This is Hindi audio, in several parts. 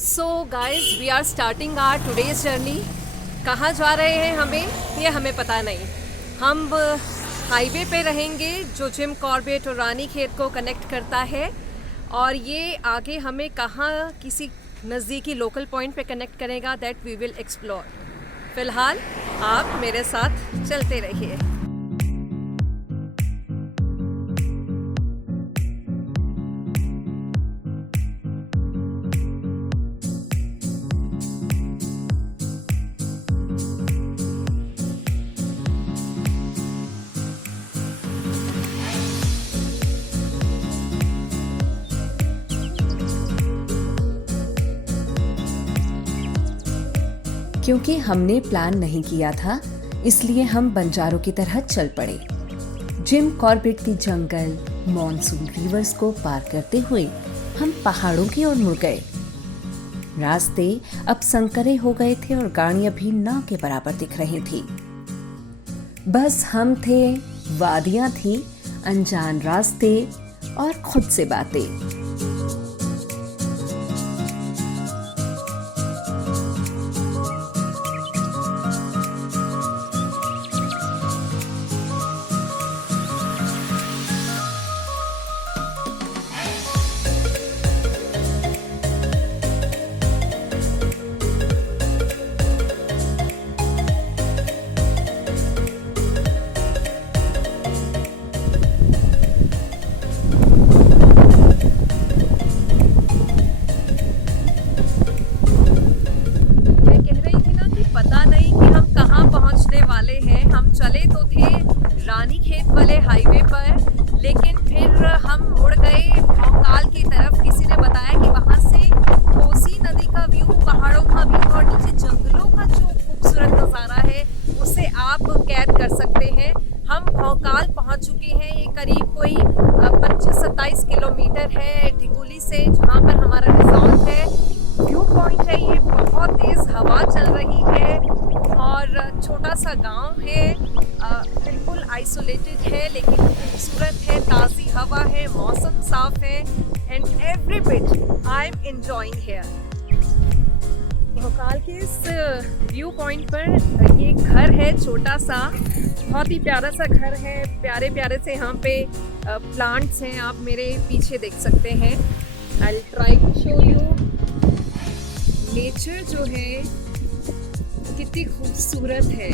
So guys we are starting our today's journey. कहाँ जा रहे हैं ये हमें पता नहीं। हम हाईवे पे रहेंगे जो जिम कॉर्बेट और रानीखेत को कनेक्ट करता है, और ये आगे हमें कहाँ किसी नज़दीकी लोकल पॉइंट पे कनेक्ट करेगा, दैट वी विल एक्सप्लोर। फ़िलहाल आप मेरे साथ चलते रहिए। क्योंकि हमने प्लान नहीं किया था, इसलिए हम बंजारों की तरह चल पड़े। जिम कॉर्बेट की जंगल, मॉनसून रिवर्स को पार करते हुए हम पहाड़ों की ओर मुड़ गए। रास्ते अब संकरे हो गए थे और गाड़ियां भी ना के बराबर दिख रही थी। बस हम थे, वादियां थी, अनजान रास्ते और खुद से बातें। हम चले तो थे रानीखेत वाले हाईवे पर, लेकिन फिर हम मुड़ गए भौकाल की तरफ। किसी ने बताया कि वहाँ से कोसी नदी का व्यू, पहाड़ों का व्यू और नीचे जंगलों का जो खूबसूरत नज़ारा है उसे आप कैद कर सकते हैं। हम भौकाल पहुँच चुके हैं। ये करीब कोई 25-27 किलोमीटर है ढिगुली से, जहाँ पर हमारा रिजॉर्ट है। व्यू पॉइंट है ये, बहुत तेज़ हवा चल रही है और छोटा सा गांव है, बिल्कुल आइसोलेटेड है लेकिन खूबसूरत है। ताज़ी हवा है, मौसम साफ है, and every bit I am enjoying here. Bhokaal के इस व्यू पॉइंट पर ये घर है, छोटा सा, बहुत ही प्यारा सा घर है। प्यारे प्यारे से यहाँ पे प्लांट्स हैं, आप मेरे पीछे देख सकते हैं। I will try to show you. Nature जो है कितनी खूबसूरत है।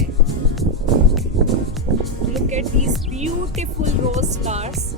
Look at these beautiful rose flowers.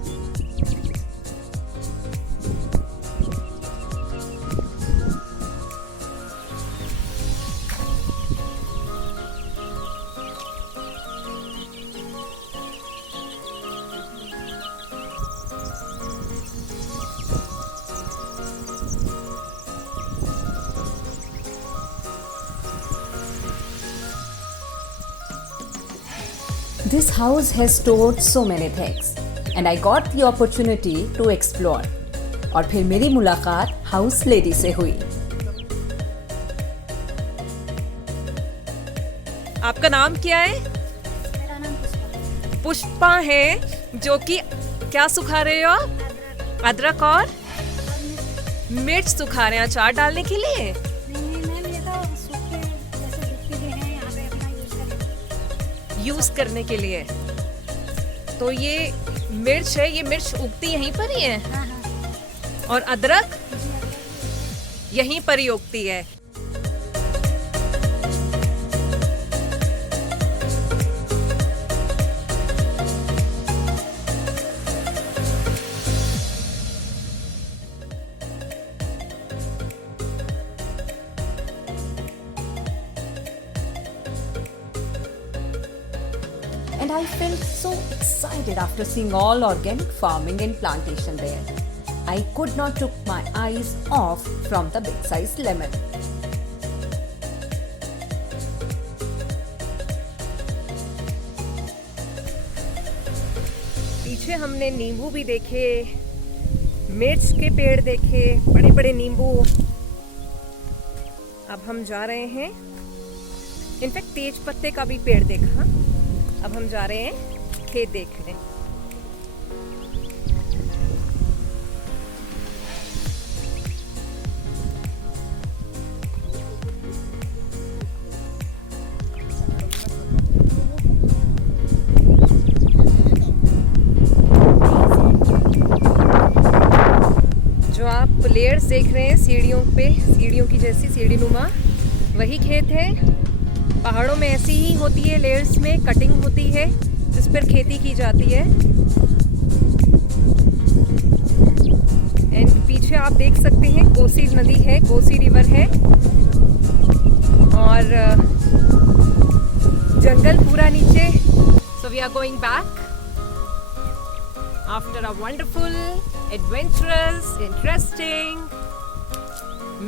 This house has stored so many things and I got the opportunity to explore. और फिर मेरी मुलाकात हाउस लेडी से हुई। आपका नाम क्या है? मेरा नाम पुष्पा है, जो कि क्या सुखा रहे हो आप? अदरक और मिर्च सुखा रहे हैं अचार डालने के लिए। नहीं मैम, ये तो सूखे जैसे चीज़ें हैं यहाँ पे अपना यूज करने के लिए। तो ये मिर्च है, ये मिर्च उगती यहीं पर ही है। हाँ। और अदरक यहीं पर ही उगती है। And I felt so excited after seeing all organic farming and plantation there. I could not took my eyes off from the big size lemon. पीछे हमने नींबू भी देखे, मिर्च के पेड़ देखे, बड़े बड़े नींबू। अब हम जा रहे हैं, इनफैक्ट तेज पत्ते का भी पेड़ देखा। अब हम जा रहे हैं खेत देखने। देख रहे हैं सीढ़ियों पे, सीढ़ियों की जैसी सीढ़ी नुमा, वही खेत है। पहाड़ों में ऐसी ही होती है, लेयर्स में कटिंग होती है जिस पर खेती की जाती है। एंड पीछे आप देख सकते हैं कोसी नदी है, कोसी रिवर है, और जंगल पूरा नीचे। So we are going back after a wonderful adventurous, interesting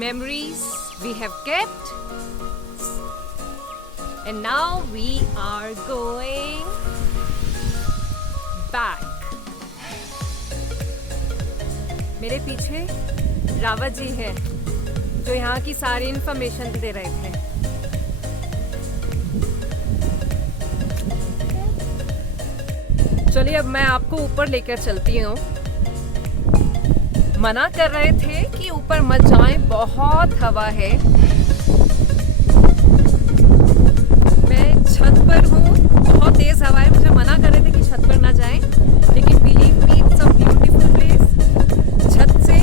memories we have kept, and now we are going back. मेरे पीछे रावत जी हैं जो यहाँ की सारी इंफॉर्मेशन दे रहे थे। चलिए अब मैं आपको ऊपर लेकर चलती हूँ। मना कर रहे थे कि ऊपर मत जाएं, बहुत हवा है। मैं छत पर हूँ, बहुत तेज हवा है, मुझे मना कर रहे थे कि छत पर ना जाएं, लेकिन believe me it's a beautiful place. छत से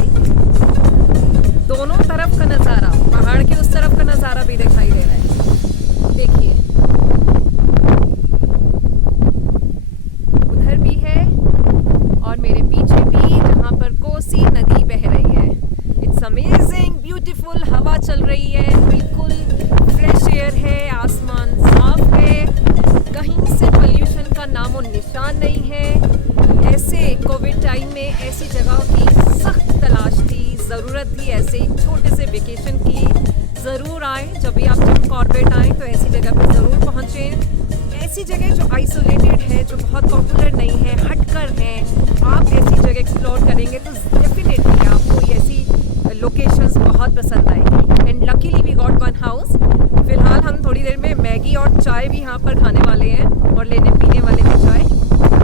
दोनों तरफ का नज़ारा, पहाड़ के उस तरफ का नज़ारा भी दिखाई दे रहा है। देखिए उधर भी है और मेरे पीछे भी, जहाँ पर कोसी नदी बह रही है। इट्स अमेजिंग, ब्यूटीफुल, हवा चल रही है, बिल्कुल फ्रेश एयर है, आसमान साफ है, कहीं से पोल्यूशन का नामो निशान नहीं है। ऐसे कोविड टाइम में ऐसी जगह की सख्त तलाश थी, ज़रूरत थी ऐसे छोटे से वेकेशन की। ज़रूर आए, जब भी आप जिम कॉर्बेट आएँ तो ऐसी जगह पर ज़रूर पहुँचें। ऐसी जगह जो आइसोलेटेड है, जो बहुत पॉपुलर नहीं है, हटकर है, आप ऐसी जगह एक्सप्लोर करेंगे तो डेफिनेटली आपको ये ऐसी लोकेशंस बहुत पसंद आएगी। And luckily we got one house. फिलहाल हम थोड़ी देर में मैगी और चाय भी यहाँ पर खाने वाले हैं और लेने पीने वाले हैं चाय।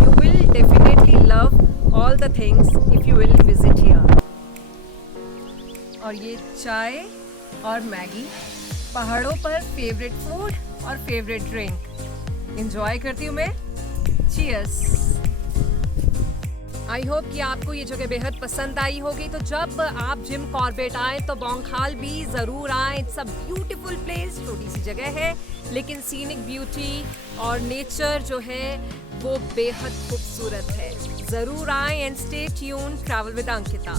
You will definitely love all the things if you will visit here. और ये चाय और मैगी, पहाड़ों पर फेवरेट फूड और फेवरेट ड्रिंक एंजॉय करती हूँ मैं। चीयर्स। आई होप कि आपको ये जगह बेहद पसंद आई होगी। तो जब आप जिम कॉर्बेट आए तो बोंगखाल भी ज़रूर आए। इट्स अ ब्यूटीफुल प्लेस, छोटी सी जगह है लेकिन सीनिक ब्यूटी और नेचर जो है वो बेहद खूबसूरत है। ज़रूर आए and stay tuned, travel with Ankita.